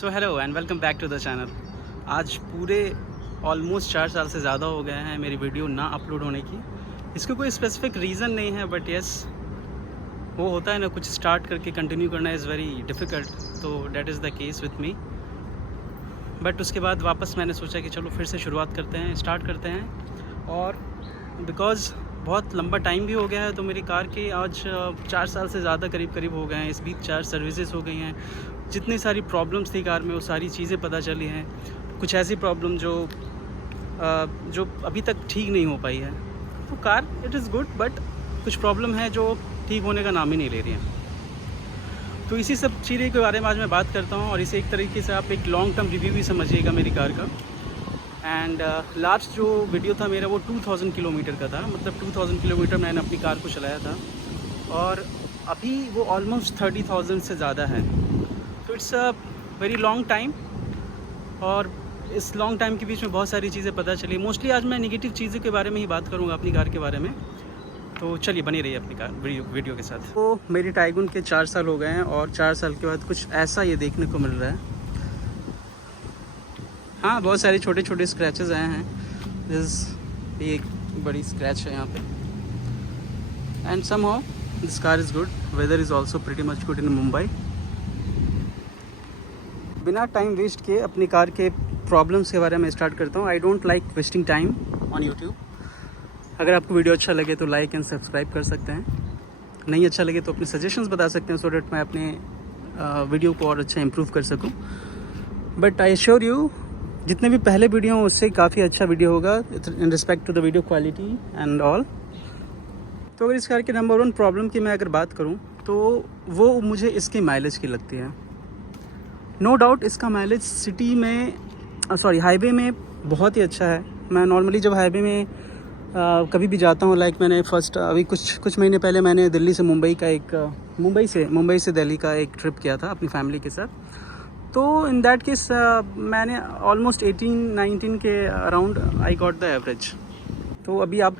So hello and welcome back to the channel. आज पूरे almost 4 साल से ज़्यादा हो गए हैं मेरी वीडियो ना अपलोड होने की। इसका कोई स्पेसिफिक रीज़न नहीं है, बट यस वो होता है ना, कुछ स्टार्ट करके कंटिन्यू करना इज़ वेरी डिफ़िकल्ट। तो that is the case with me. But उसके बाद वापस मैंने सोचा कि चलो फिर से शुरुआत करते हैं, स्टार्ट करते हैं। और बिकॉज़ बहुत लंबा टाइम भी हो गया है, तो मेरी कार के आज 4 साल से ज़्यादा करीब हो गए हैं। इस बीच 4 सर्विसेज हो गई हैं। जितनी सारी प्रॉब्लम्स थी कार में वो सारी चीज़ें पता चली हैं। कुछ ऐसी प्रॉब्लम जो अभी तक ठीक नहीं हो पाई है। तो car it is good, but कुछ प्रॉब्लम है जो ठीक होने का नाम ही नहीं ले रही हैं। तो इसी सब चीज़ों के बारे में आज मैं बात करता हूँ, और इसे एक तरीके से आप एक लॉन्ग टर्म रिव्यू भी समझिएगा मेरी कार का। एंड लास्ट जो वीडियो था मेरा वो 2000 किलोमीटर का था, मतलब 2000 किलोमीटर मैंने अपनी कार को चलाया था, और अभी वो ऑलमोस्ट 30,000 से ज़्यादा है। तो it's a very long time, और इस लॉन्ग टाइम के बीच में बहुत सारी चीज़ें पता चली। मोस्टली आज मैं नेगेटिव चीज़ों के बारे में ही बात करूँगा अपनी कार के बारे में। तो चलिए बनी रहिए अपनी कार वीडियो के साथ। तो मेरी टाइगुन के 4 साल हो गए हैं, और 4 साल के बाद कुछ ऐसा ये देखने को मिल रहा है। हाँ, बहुत सारे छोटे छोटे स्क्रैचेस आए हैं। ये एक बड़ी स्क्रैच है यहाँ पे। And somehow this car is good. Weather is also pretty much good in Mumbai. बिना टाइम वेस्ट किए अपनी कार के प्रॉब्लम्स के बारे में स्टार्ट करता हूँ। I don't like wasting time on YouTube. अगर आपको वीडियो अच्छा लगे तो लाइक एंड सब्सक्राइब कर सकते हैं। नहीं अच्छा लगे तो अपने सजेशंस बता सकते हैं, सो डैट मैं अपने वीडियो को और अच्छा इम्प्रूव कर सकूँ। बट आई एश्योर यू, जितने भी पहले वीडियो हों उससे काफ़ी अच्छा वीडियो होगा in respect to the video quality and all. तो अगर इस कार की नंबर 1 प्रॉब्लम की मैं अगर बात करूं तो वो मुझे इसकी माइलेज की लगती है। नो डाउट इसका माइलेज सिटी में हाईवे में बहुत ही अच्छा है। मैं नॉर्मली जब हाईवे में कभी भी जाता हूँ, लाइक मैंने अभी कुछ महीने पहले मैंने दिल्ली से मुंबई का मुंबई से दिल्ली का एक ट्रिप किया था अपनी फैमिली के साथ। तो इन दैट केस मैंने ऑलमोस्ट 18-19 के around I got the average. तो अभी आप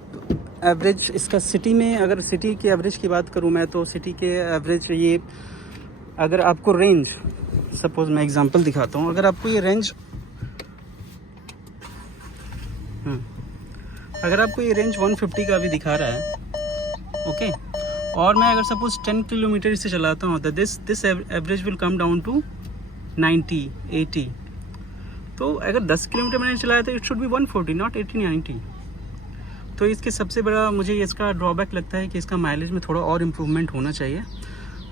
एवरेज इसका सिटी में, अगर सिटी के एवरेज की बात करूं मैं, तो सिटी के एवरेज ये, अगर आपको रेंज, सपोज मैं एग्जांपल दिखाता हूं, अगर आपको ये रेंज अगर आपको ये रेंज 150 का भी दिखा रहा है, ओके, और मैं अगर सपोज 10 किलोमीटर से चलाता हूँ तो this average will come down to 90-80। तो अगर 10 किलोमीटर मैंने चलाया तो इट शुड बी 140, नॉट 80-90। तो इसके सबसे बड़ा मुझे इसका ड्रॉबैक लगता है कि इसका माइलेज में थोड़ा और इम्प्रूवमेंट होना चाहिए।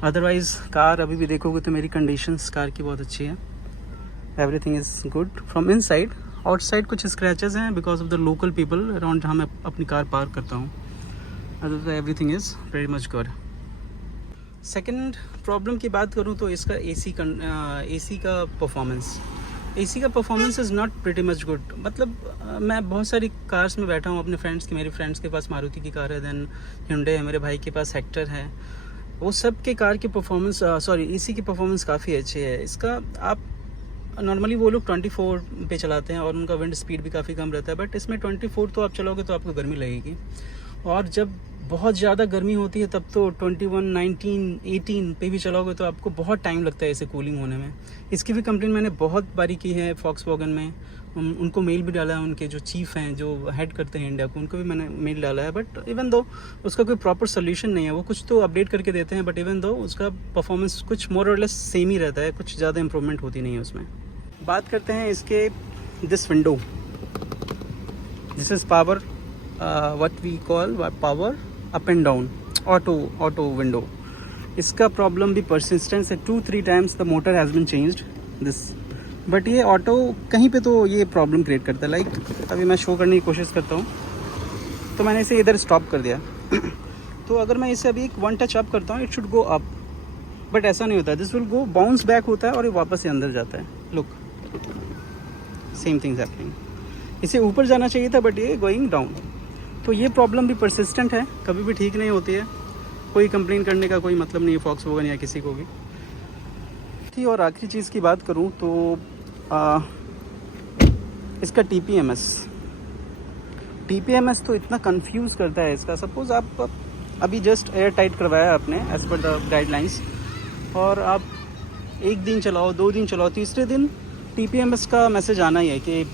अदरवाइज़ कार अभी भी देखोगे तो मेरी कंडीशंस कार की बहुत अच्छी है। Everything is good from inside. Outside कुछ स्क्रैचेस हैं because of the local people around जहाँ मैं अपनी कार पार्क करता हूँ। Other everything is very much good. Second problem की बात करूं तो इसका एसी का performance is not pretty much good. मतलब मैं बहुत सारी कार्स में बैठा हूं अपने मेरे फ्रेंड्स के पास मारुति की कार है, देन hyundai है, मेरे भाई के पास हेक्टर है। वो सब के कार की परफॉर्मेंस एसी की परफॉर्मेंस काफ़ी अच्छी है। इसका आप नॉर्मली वो लोग 24 पे चलाते हैं और उनका विंड स्पीड भी काफ़ी कम रहता है, बट इसमें 24 तो आप चलोगे तो आपको गर्मी लगेगी, और जब बहुत ज़्यादा गर्मी होती है तब तो 21, 19, 18 पे भी चलाओगे तो आपको बहुत टाइम लगता है इसे कूलिंग होने में। इसकी भी कंप्लेंट मैंने बहुत बारी की है फॉक्सवैगन में। उनको मेल भी डाला है, उनके जो चीफ हैं, जो हेड करते हैं इंडिया को, उनको भी मैंने मेल डाला है। बट इवन दो उसका कोई प्रॉपर सोल्यूशन नहीं है। वो कुछ तो अपडेट करके देते हैं, बट इवन दो उसका परफॉर्मेंस कुछ मोर और लेस सेम ही रहता है, कुछ ज़्यादा इंप्रूवमेंट होती नहीं है उसमें। बात करते हैं इसके this window. This is power, what we call power up and down auto window. इसका प्रॉब्लम भी परसिस्टेंस है। 2-3 times the motor has been changed this, but ये ऑटो कहीं पे तो ये प्रॉब्लम क्रिएट करता है। लाइक अभी मैं शो करने की कोशिश करता हूँ, तो मैंने इसे इधर स्टॉप कर दिया तो अगर मैं इसे अभी एक 1 टच अप करता हूँ, it should go up, but ऐसा नहीं होता। This will go bounce back होता है और ये वापस से अंदर जाता है। Look, same things happening. इसे ऊपर जाना चाहिए था, बट ये गोइंग डाउन। तो ये प्रॉब्लम भी परसिस्टेंट है, कभी भी ठीक नहीं होती है। कोई कंप्लेन करने का कोई मतलब नहीं है फॉक्सवैगन या किसी को भी थी। और आखिरी चीज़ की बात करूं तो इसका टीपीएमएस तो इतना कंफ्यूज करता है इसका। सपोज़ आप अभी जस्ट एयर टाइट करवाया आपने एज पर द गाइडलाइंस, और आप एक दिन चलाओ, 2 दिन चलाओ, तीसरे दिन TPMS का मैसेज आना ही है कि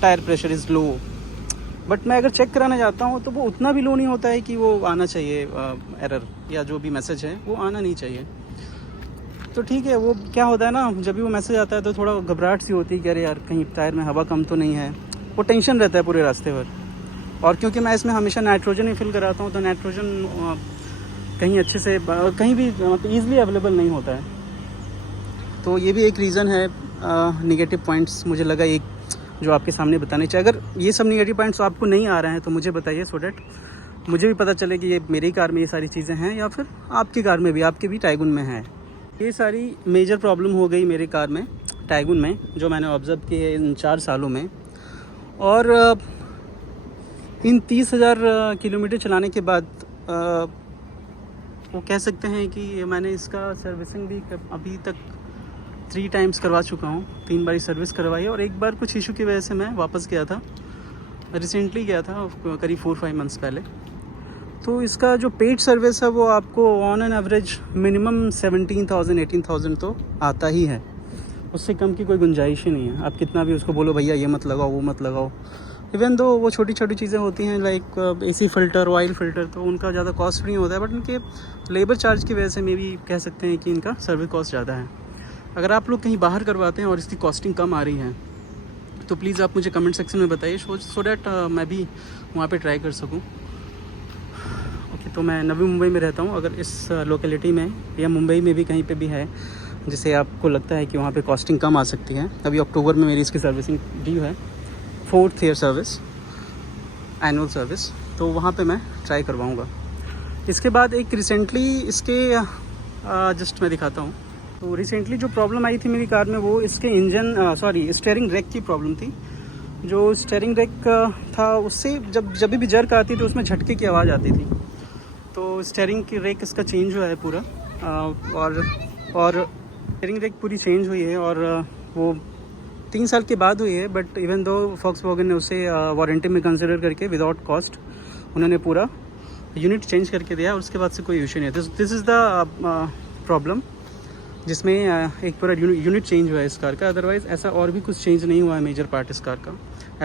tyre pressure is low. But मैं अगर चेक कराने जाता हूँ तो वो उतना भी लो नहीं होता है कि वो आना चाहिए, एरर या जो भी मैसेज है वो आना नहीं चाहिए। तो ठीक है, वो क्या होता है ना, जब भी वो मैसेज आता है तो थोड़ा घबराहट सी होती है कि अरे यार कहीं टायर में हवा कम तो नहीं है, वो टेंशन रहता है पूरे रास्ते भर। और क्योंकि मैं इसमें हमेशा नाइट्रोजन ही फिल कराता हूँ तो नाइट्रोजन कहीं अच्छे से कहीं भी ईज़िली अवेलेबल नहीं होता है। तो ये भी एक रीज़न है, नेगेटिव पॉइंट्स मुझे लगा एक जो आपके सामने बताने चाहिए। अगर ये सब नेगेटिव पॉइंट्स आपको नहीं आ रहे हैं तो मुझे बताइए, सो डैट मुझे भी पता चले कि ये मेरी कार में ये सारी चीज़ें हैं या फिर आपकी कार में भी, आपके भी टाइगुन में है। ये सारी मेजर प्रॉब्लम हो गई मेरी कार में, टाइगुन में, जो मैंने ऑब्ज़र्व की है इन 4 सालों में। और इन 30,000 किलोमीटर चलाने के बाद वो कह सकते हैं कि मैंने इसका सर्विसिंग भी अभी तक 3 टाइम्स करवा चुका हूँ। 3 बार सर्विस करवाई है और एक बार कुछ इशू की वजह से मैं वापस गया था, रिसेंटली गया था करीब 4-5 मंथ्स पहले। तो इसका जो पेड सर्विस है वो आपको ऑन एन एवरेज मिनिमम 17,000-18,000 तो आता ही है, उससे कम की कोई गुंजाइश ही नहीं है। आप कितना भी उसको बोलो भैया ये मत लगाओ वो मत लगाओ, इवन दो वो छोटी छोटी चीज़ें होती हैं like AC filter, oil filter, तो उनका ज़्यादा कॉस्ट नहीं होता है, बट उनके लेबर चार्ज की वजह से मे भी कह सकते हैं कि इनका सर्विस कॉस्ट ज़्यादा है। अगर आप लोग कहीं बाहर करवाते हैं और इसकी कॉस्टिंग कम आ रही है तो प्लीज़ आप मुझे कमेंट सेक्शन में बताइए, सो डैट मैं भी वहाँ पे ट्राई कर सकूँ। ओके, तो मैं नवी मुंबई में रहता हूँ। अगर इस लोकेलिटी में या मुंबई में भी कहीं पे भी है जिसे आपको लगता है कि वहाँ पे कॉस्टिंग कम आ सकती है, अभी अक्टूबर में मेरी इसकी सर्विसिंग ड्यू है, 4th year service, annual service, तो वहाँ पे मैं ट्राई करवाऊँगा। इसके बाद एक रिसेंटली इसके जस्ट मैं दिखाता हूँ। तो रिसेंटली जो प्रॉब्लम आई थी मेरी कार में वो इसके इंजन स्टीयरिंग रैक की प्रॉब्लम थी। जो स्टीयरिंग रैक था उससे जब भी जर्क आती थी उसमें झटके की आवाज़ आती थी। तो स्टीयरिंग की रैक इसका चेंज हुआ है पूरा, और स्टीयरिंग रैक पूरी चेंज हुई है और वो 3 साल के बाद हुई है। बट इवन दो फॉक्सवैगन ने उसे वारंटी में कंसिडर करके विदाउट कॉस्ट उन्होंने पूरा यूनिट चेंज करके दिया और उसके बाद से कोई इशू नहीं है। दिस इज़ द प्रॉब्लम जिसमें एक पूरा यूनिट चेंज हुआ है इस कार का। अदरवाइज़ ऐसा और भी कुछ चेंज नहीं हुआ है मेजर पार्ट इस कार का।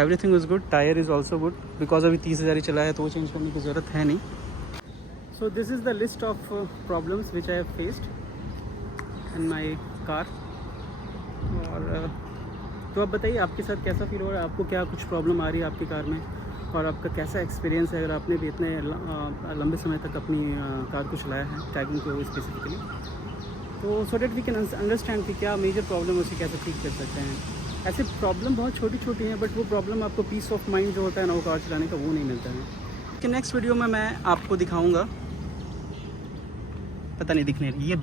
Everything is good, tyre is also good, because अभी 30,000 ही चला है तो वो चेंज करने की ज़रूरत है नहीं। So this is the list of problems which I have faced in my car. और तो आप बताइए आपके साथ कैसा फील हो रहा है, आपको क्या कुछ प्रॉब्लम आ रही है आपकी कार में, और आपका कैसा एक्सपीरियंस है अगर आपने भी इतने लंबे समय तक अपनी कार को चलाया है, टाइगुन को स्पेसिफिकली। तो so that we can understand कि क्या मेजर प्रॉब्लम है, उसे कैसे ठीक कर सकते हैं। ऐसे प्रॉब्लम बहुत छोटी छोटी हैं, बट वो प्रॉब्लम आपको पीस ऑफ माइंड जो होता है ना वो कार चलाने का, वो नहीं मिलता है। कि नेक्स्ट वीडियो में मैं आपको दिखाऊंगा, पता नहीं दिखने ये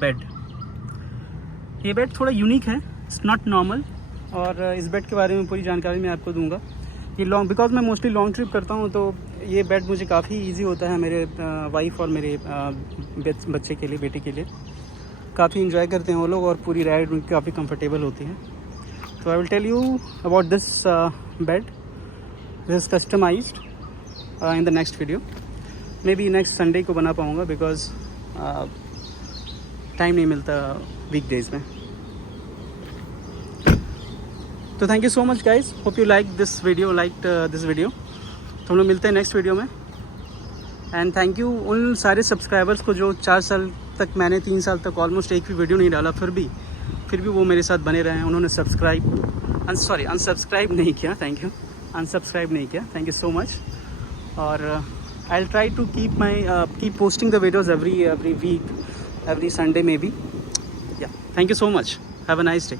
बेड थोड़ा यूनिक है, इट्स नॉट नॉर्मल, और इस बेड के बारे में पूरी जानकारी मैं आपको दूंगा। ये बिकॉज मैं मोस्टली लॉन्ग ट्रिप करता हूँ तो ये बेड मुझे काफ़ी ईजी होता है मेरे वाइफ और मेरे बच्चे के लिए, बेटे के लिए। काफ़ी इन्जॉय करते हैं वो लोग और पूरी राइड उनकी काफ़ी कंफर्टेबल होती है। तो I will tell you about this bed, this is customized in the next video. Maybe next Sunday को बना पाऊँगा बिकॉज टाइम नहीं मिलता वीकडेज में। तो thank you so much guys, hope you like this video, तो हम लोग मिलते हैं नेक्स्ट वीडियो में। एंड थैंक यू उन सारे सब्सक्राइबर्स को जो 4 साल तक, मैंने 3 साल तक ऑलमोस्ट एक भी वीडियो नहीं डाला, फिर भी वो मेरे साथ बने रहे हैं। उन्होंने अनसब्सक्राइब नहीं किया, अनसब्सक्राइब नहीं किया, थैंक यू सो मच। और I will try to keep posting the videos every week, every Sunday maybe. Yeah, thank you so much, have a nice day.